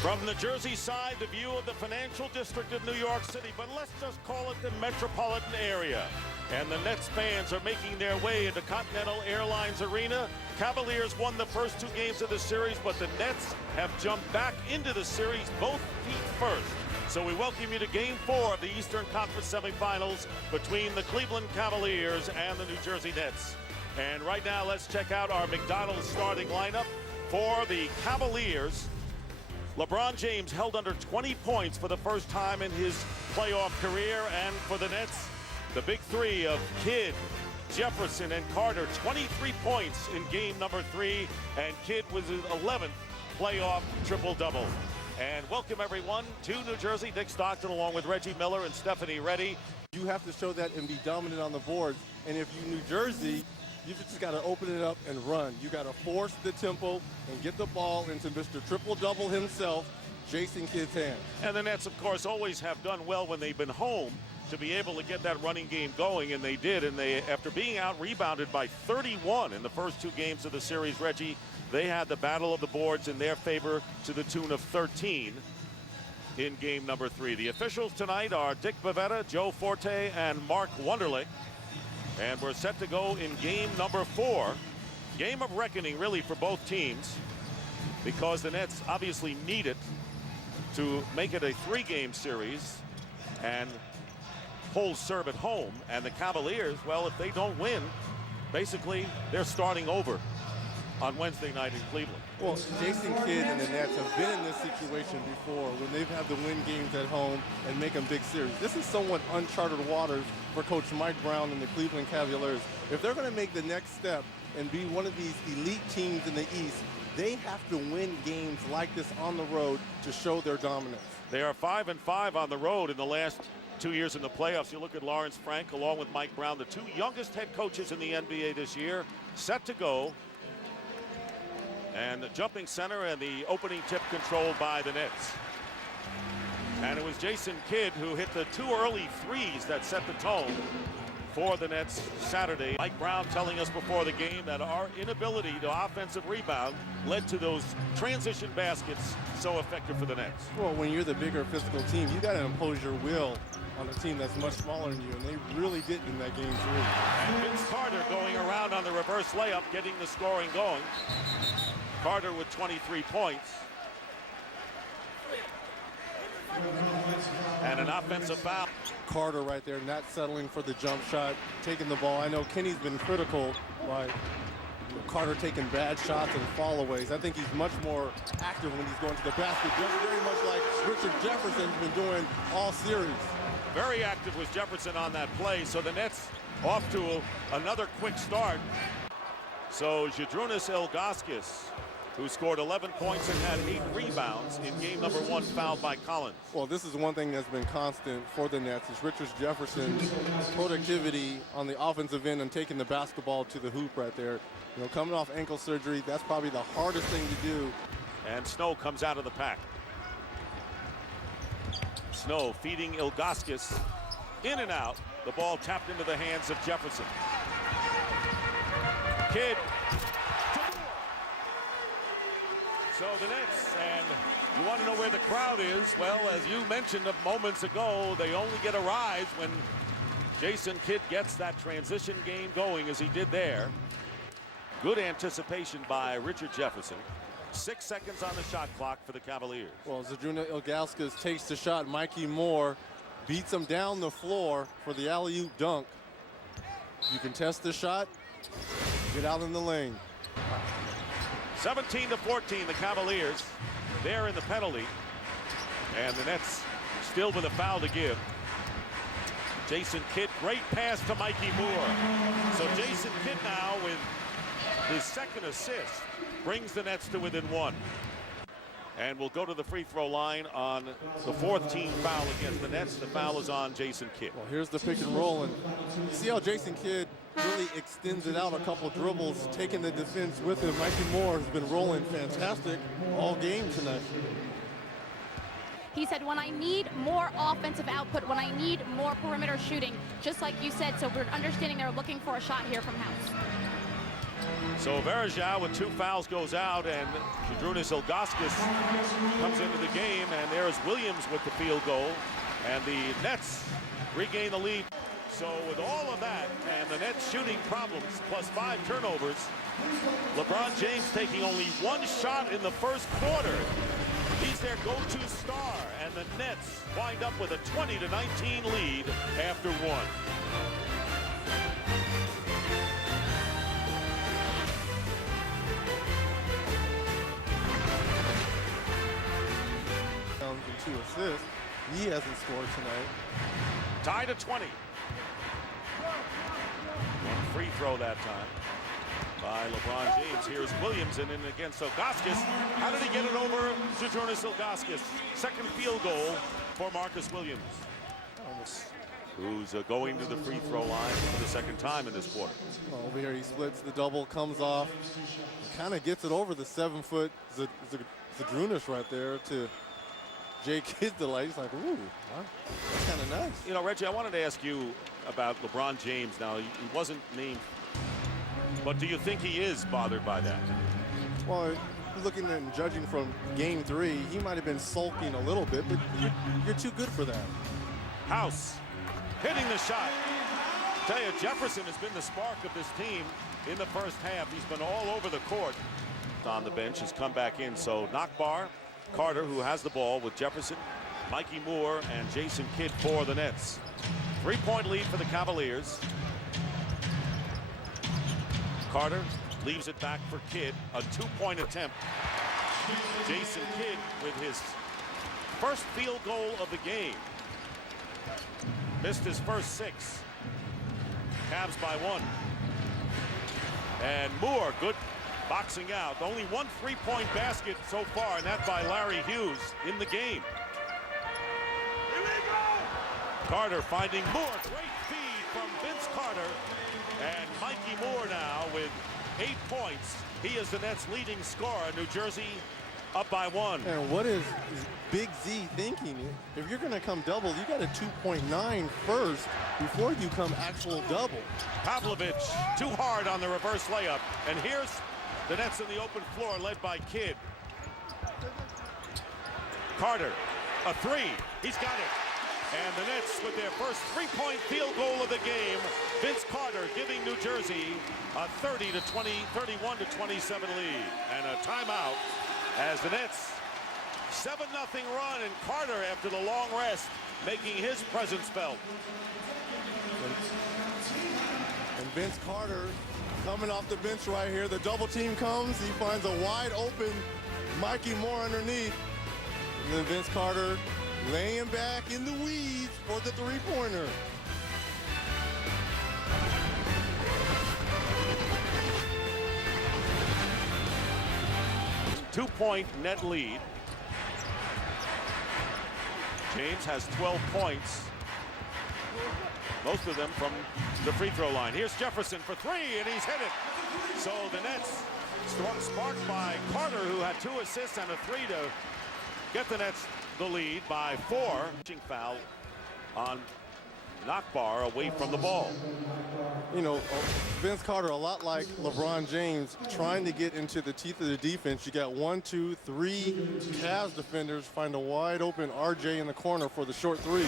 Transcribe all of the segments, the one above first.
From the Jersey side, the view of the financial district of New York City, but let's just call it the metropolitan area. And the Nets fans are making their way into Continental Airlines Arena. Cavaliers won the first two games of the series, but the Nets have jumped back into the series both feet first. So we welcome you to Game 4 of the Eastern Conference semifinals between the Cleveland Cavaliers and the New Jersey Nets. And right now, let's check out our McDonald's starting lineup for the Cavaliers. LeBron James held under 20 points for the first time in his playoff career. And for the Nets, the big three of Kidd, Jefferson, and Carter, 23 points in game number 3. And Kidd was his 11th playoff triple-double. And welcome, everyone, to New Jersey. Dick Stockton along with Reggie Miller and Stephanie Reddy. You have to show that and be dominant on the boards. And if you New Jersey, you just got to open it up and run. You got to force the tempo and get the ball into Mr. Triple-Double himself, Jason Kidd's hand. And the Nets, of course, always have done well when they've been home to be able to get that running game going, and they did. And they, after being out-rebounded by 31 in the first two games of the series, Reggie, they had the battle of the boards in their favor to the tune of 13 in game number 3. The officials tonight are Dick Bavetta, Joe Forte, and Mark Wunderlich. And we're set to go in game number 4. Game of reckoning, really, for both teams, because the Nets obviously need it to make it a 3-game series and hold serve at home. And the Cavaliers, well, if they don't win, basically they're starting over on Wednesday night in Cleveland. Well, Jason Kidd and the Nets have been in this situation before when they've had to win games at home and make them big series. This is somewhat uncharted waters for Coach Mike Brown and the Cleveland Cavaliers. If they're going to make the next step and be one of these elite teams in the East, they have to win games like this on the road to show their dominance. They are 5-5 on the road in the last 2 years in the playoffs. You look at Lawrence Frank along with Mike Brown, the two youngest head coaches in the NBA this year, set to go. And the jumping center and the opening tip controlled by the Nets. And it was Jason Kidd who hit the 2 early threes that set the tone for the Nets Saturday. Mike Brown telling us before the game that our inability to offensive rebound led to those transition baskets so effective for the Nets. Well, when you're the bigger physical team, you got to impose your will on a team that's much smaller than you, and they really didn't in that game 3. And Vince Carter going around on the reverse layup, getting the scoring going. Carter with 23 points. And an offensive foul. Carter right there, not settling for the jump shot, taking the ball. I know Kenny's been critical by Carter taking bad shots and fallaways. I think he's much more active when he's going to the basket, just very much like Richard Jefferson's been doing all series. Very active was Jefferson on that play, so the Nets off to another quick start. So Zydrunas Ilgauskas, who scored 11 points and had 8 rebounds in game number 1, fouled by Collins. Well, this is one thing that's been constant for the Nets is Richard Jefferson's productivity on the offensive end and taking the basketball to the hoop right there. You know, coming off ankle surgery, that's probably the hardest thing to do. And Snow comes out of the pack. Snow feeding Ilgauskas in and out. The ball tapped into the hands of Jefferson. Kidd. So the Nets, and you want to know where the crowd is? Well, as you mentioned moments ago, they only get a rise when Jason Kidd gets that transition game going as he did there. Good anticipation by Richard Jefferson. 6 seconds on the shot clock for the Cavaliers. Well, Zydrunas Ilgauskas takes the shot. Mikki Moore beats him down the floor for the alley-oop dunk. You can test the shot, get out in the lane. 17-14, the Cavaliers. They're in the penalty. And the Nets still with a foul to give. Jason Kidd, great pass to Mikki Moore. So Jason Kidd now with his second assist brings the Nets to within 1. And we'll go to the free throw line on the 4th team foul against the Nets. The foul is on Jason Kidd. Well, here's the pick and roll, and you see how Jason Kidd really extends it out a couple dribbles, taking the defense with him. Mikki Moore has been rolling fantastic all game tonight. He said, when I need more offensive output, when I need more perimeter shooting, just like you said, so we're understanding they're looking for a shot here from House. So Verjao with 2 fouls goes out, and Zydrunas Ilgauskas comes into the game, and there's Williams with the field goal, and the Nets regain the lead. So with all of that and the Nets shooting problems plus 5 turnovers, LeBron James taking only 1 shot in the first quarter. He's their go-to star, and the Nets wind up with a 20-19 lead after 1. And 2 assists. He hasn't scored tonight. Tied at 20. 1 free throw that time by LeBron James. Here's Williams and in against Ilgauskas. How did he get it over to Zydrunas Ilgauskas? Second field goal for Marcus Williams, who's going to the free throw line for the second time in this quarter. Over here he splits the double, comes off, kind of gets it over the 7-foot Zydrunas right there to Jay Kidd's delight. He's like, ooh, that's kind of nice. You know, Reggie, I wanted to ask you about LeBron James. Now, he wasn't named, but do you think he is bothered by that? Well, looking and judging from game 3, he might have been sulking a little bit, but you're too good for that. House hitting the shot. I tell you, Jefferson has been the spark of this team in the first half. He's been all over the court. On the bench has come back in. So Nachbar, Carter, who has the ball with Jefferson, Mikki Moore, and Jason Kidd for the Nets. 3-point lead for the Cavaliers. Carter leaves it back for Kidd. A 2-point attempt. Jason Kidd with his first field goal of the game. Missed his first 6. Cavs by 1. And Moore, good boxing out. Only 1 3-point basket so far, and that by Larry Hughes in the game. Carter finding Moore. Great feed from Vince Carter. And Mikki Moore now with 8 points. He is the Nets' leading scorer. New Jersey up by 1. And what is Big Z thinking? If you're going to come double, you got a 2.9 first before you come actual double. Pavlovich too hard on the reverse layup. And here's the Nets in the open floor led by Kidd. Carter, a 3. He's got it. And the Nets with their first 3-point field goal of the game. Vince Carter giving New Jersey a 31-27 lead. And a timeout as the Nets 7-0 run, and Carter after the long rest making his presence felt. And Vince Carter coming off the bench right here. The double team comes. He finds a wide open Mikki Moore underneath. And then Vince Carter laying back in the weeds for the 3-pointer. Two-point net lead. James has 12 points. Most of them from the free throw line. Here's Jefferson for 3, and he's hit it. So the Nets sparked by Carter, who had 2 assists and a 3 to get the Nets the lead by 4. Foul on Nachbar away from the ball. You know, Vince Carter, a lot like LeBron James, trying to get into the teeth of the defense. You got 1, 2, 3 Cavs defenders find a wide open RJ in the corner for the short 3.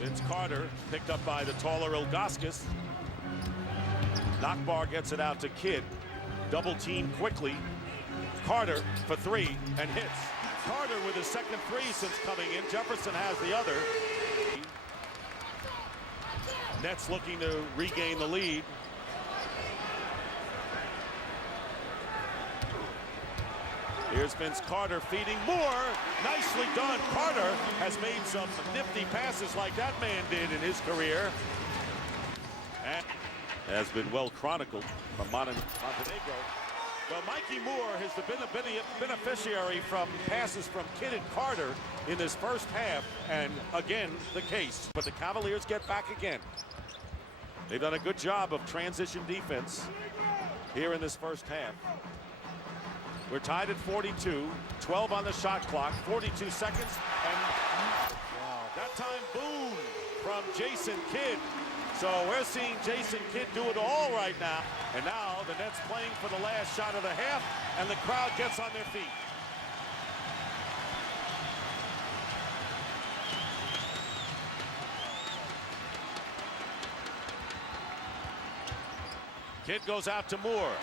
Vince Carter picked up by the taller Ilgauskas. Nachbar gets it out to Kidd. Double team quickly. Carter for 3 and hits. Carter with his second 3 since coming in. Jefferson has the other. Nets looking to regain the lead. Here's Vince Carter feeding Moore. Nicely done. Carter has made some nifty passes like that man did in his career. And has been well chronicled from Montenegro. Well, Mikki Moore has been a beneficiary from passes from Kidd and Carter in this first half, and again, the case. But the Cavaliers get back again. They've done a good job of transition defense here in this first half. We're tied at 42, 12 on the shot clock, 42 seconds, and wow, that time Boone from Jason Kidd. So we're seeing Jason Kidd do it all right now. And now the Nets playing for the last shot of the half, and the crowd gets on their feet. Kidd goes out to Moore.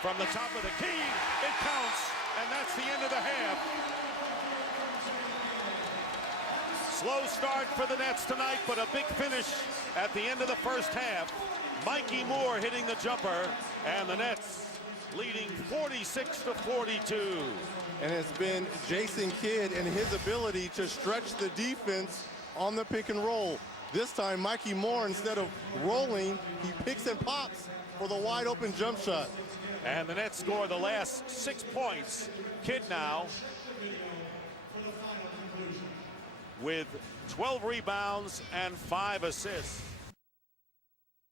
From the top of the key, it counts, and that's the end of the half. Slow start for the Nets tonight, but a big finish at the end of the first half. Mikki Moore hitting the jumper, and the Nets leading 46-42. And it's been Jason Kidd and his ability to stretch the defense on the pick and roll. This time, Mikki Moore, instead of rolling, he picks and pops for the wide open jump shot. And the Nets score the last 6 points. Kidd now with 12 rebounds and 5 assists.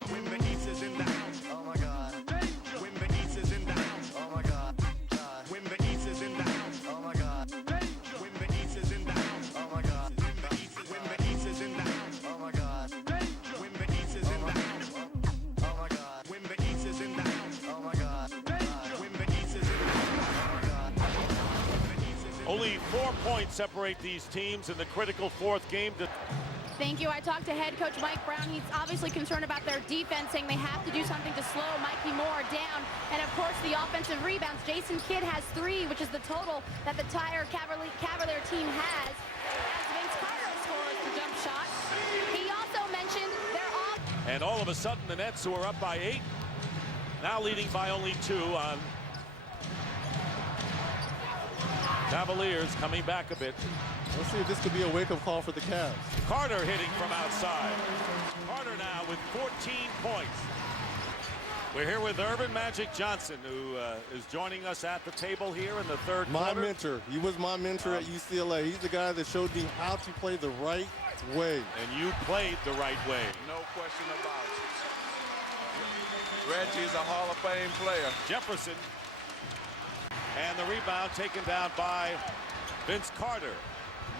When the East is in the house, oh my God. When the East is in the house, oh my God. When the East is in the house, oh my God. When the East is in the house, oh my God. When the East is in the house, oh my God. When the East is in the house, oh my God. When the East is in the house, oh my God. When the East is in the house, oh my God. Only 4 points separate these teams in the critical fourth game. Thank you. I talked to head coach Mike Brown. He's obviously concerned about their defense, saying they have to do something to slow Mikki Moore down. And of course, the offensive rebounds. Jason Kidd has 3, which is the total that the entire Cavalier team has. As Vince Carter scores the jump shot. He also mentioned they're off. And all of a sudden, the Nets, who are up by 8, now leading by only 2 on Cavaliers, coming back a bit. Let's see if this could be a wake-up call for the Cavs. Carter hitting from outside. Carter now with 14 points. We're here with Urban Magic Johnson, who is joining us at the table here in the third My quarter. mentor. He was my mentor at UCLA. He's the guy that showed me how to play the right way. And you played the right way. No question about it. Reggie is a Hall of Fame player. Jefferson. And the rebound taken down by Vince Carter.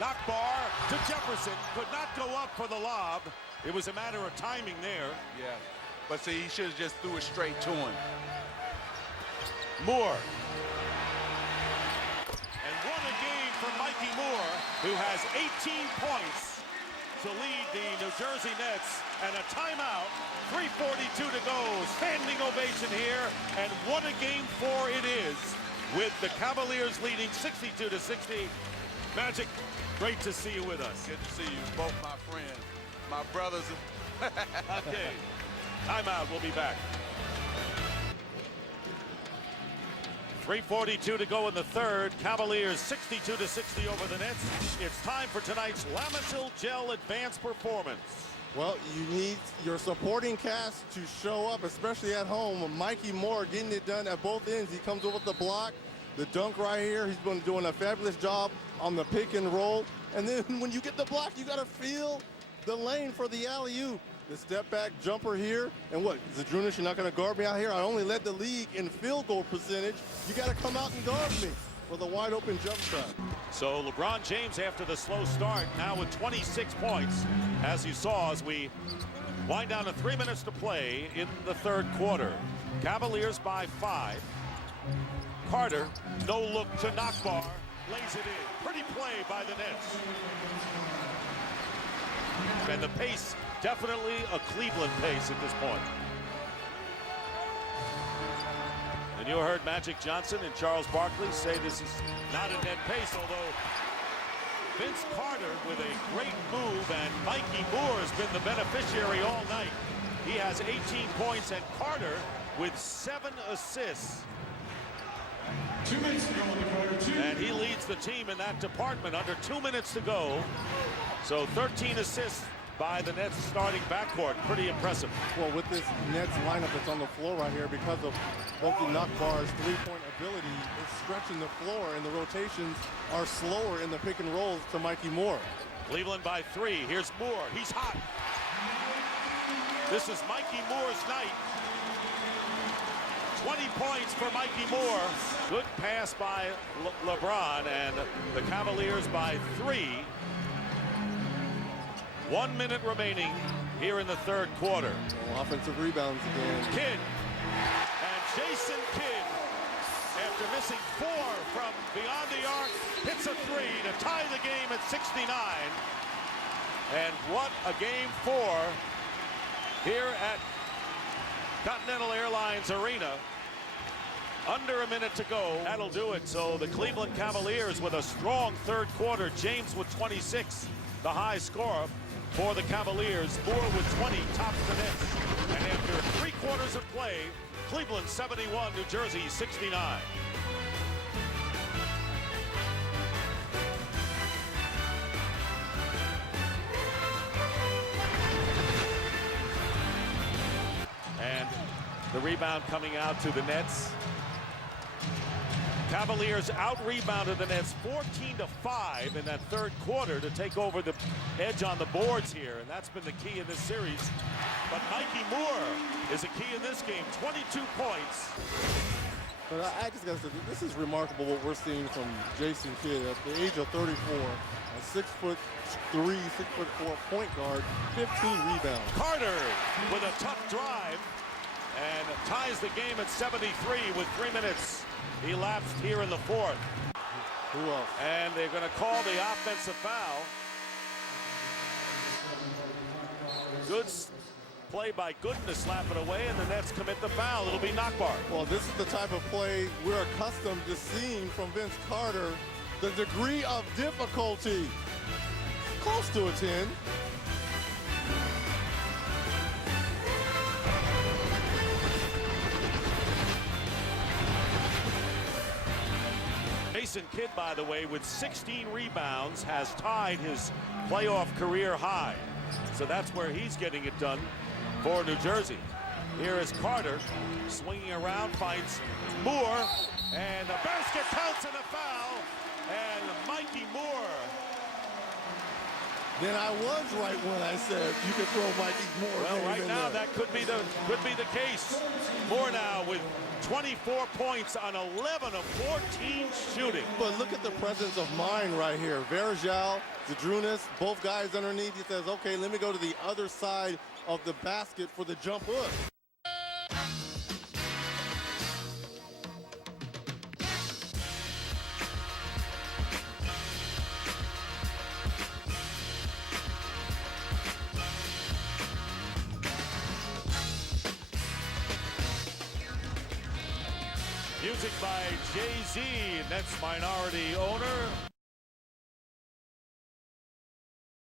Nachbar to Jefferson. Could not go up for the lob. It was a matter of timing there. Yeah. But see, he should have just threw it straight to him. Moore. And what a game for Mikki Moore, who has 18 points to lead the New Jersey Nets. And a timeout. 3:42 to go. Standing ovation here. And what a game 4 it is, with the Cavaliers leading 62-60. Magic, great to see you with us. Good to see you, both my friends, my brothers. Okay. Timeout. We'll be back. 3:42 to go in the third. Cavaliers 62-60 over the Nets. It's time for tonight's Lamisil Gel Advanced Performance. Well, you need your supporting cast to show up, especially at home. Mikki Moore getting it done at both ends. He comes over with the block, the dunk right here. He's been doing a fabulous job on the pick and roll. And then when you get the block, you got to feel the lane for the alley-oop. The step back jumper here. And what, Zadrunas, you're not going to guard me out here? I only led the league in field goal percentage. You got to come out and guard me for the wide open jump shot. So LeBron James, after the slow start, now with 26 points, as you saw, as we wind down to 3 minutes to play in the third quarter. Cavaliers by 5. Carter, no look to Nachbar, lays it in. Pretty play by the Nets. And the pace, definitely a Cleveland pace at this point. And you heard Magic Johnson and Charles Barkley say this is not a net pace, although Vince Carter with a great move, and Mikki Moore has been the beneficiary all night. He has 18 points, and Carter with 7 assists. 2 minutes to go in the quarter. And he leads the team in that department under 2 minutes to go. So 13 assists by the Nets starting backcourt. Pretty impressive. Well, with this Nets lineup that's on the floor right here, because of Boki Nachbar's three-point ability, it's stretching the floor, and the rotations are slower in the pick and rolls to Mikki Moore. Cleveland by 3. Here's Moore. He's hot. This is Mikki Moore's night. 20 points for Mikki Moore. Good pass by LeBron, and the Cavaliers by 3. 1 minute remaining here in the third quarter. Well, offensive rebounds again. Kidd, and Jason Kidd, after missing 4 from beyond the arc, hits a 3 to tie the game at 69. And what a game 4 here at Continental Airlines Arena. Under a minute to go. That'll do it. So the Cleveland Cavaliers with a strong third quarter. James with 26, the high scorer for the Cavaliers. Moore with 20 tops the Nets. And after 3 quarters of play, Cleveland 71, New Jersey 69. And the rebound coming out to the Nets. Cavaliers out-rebounded the Nets 14-5 in that third quarter to take over the edge on the boards here, and that's been the key in this series. But Mikki Moore is a key in this game, 22 points. But I just got to say, this is remarkable what we're seeing from Jason Kidd at the age of 34. A 6'3", 6'4" point guard, 15 rebounds. Carter with a tough drive and ties the game at 73 with 3 minutes elapsed here in the fourth. Who else? And they're going to call the offensive foul. Good play by Gooden to slap it away, and the Nets commit the foul. It'll be Nachbar. Well, this is the type of play we're accustomed to seeing from Vince Carter. The degree of difficulty, close to a 10. Jason Kidd, by the way, with 16 rebounds, has tied his playoff career high. So that's where he's getting it done for New Jersey. Here is Carter swinging around, finds Moore, and the basket counts in a foul, and Mikki Moore. Then I was right when I said you could throw Mikki Moore. Well, right now that could be the case. Moore now with 24 points on 11 of 14 shooting. But look at the presence of mind right here. Verjao, Zadrunas, both guys underneath. He says, okay, let me go to the other side of the basket for the jump hook. Music by Jay-Z, Nets minority owner.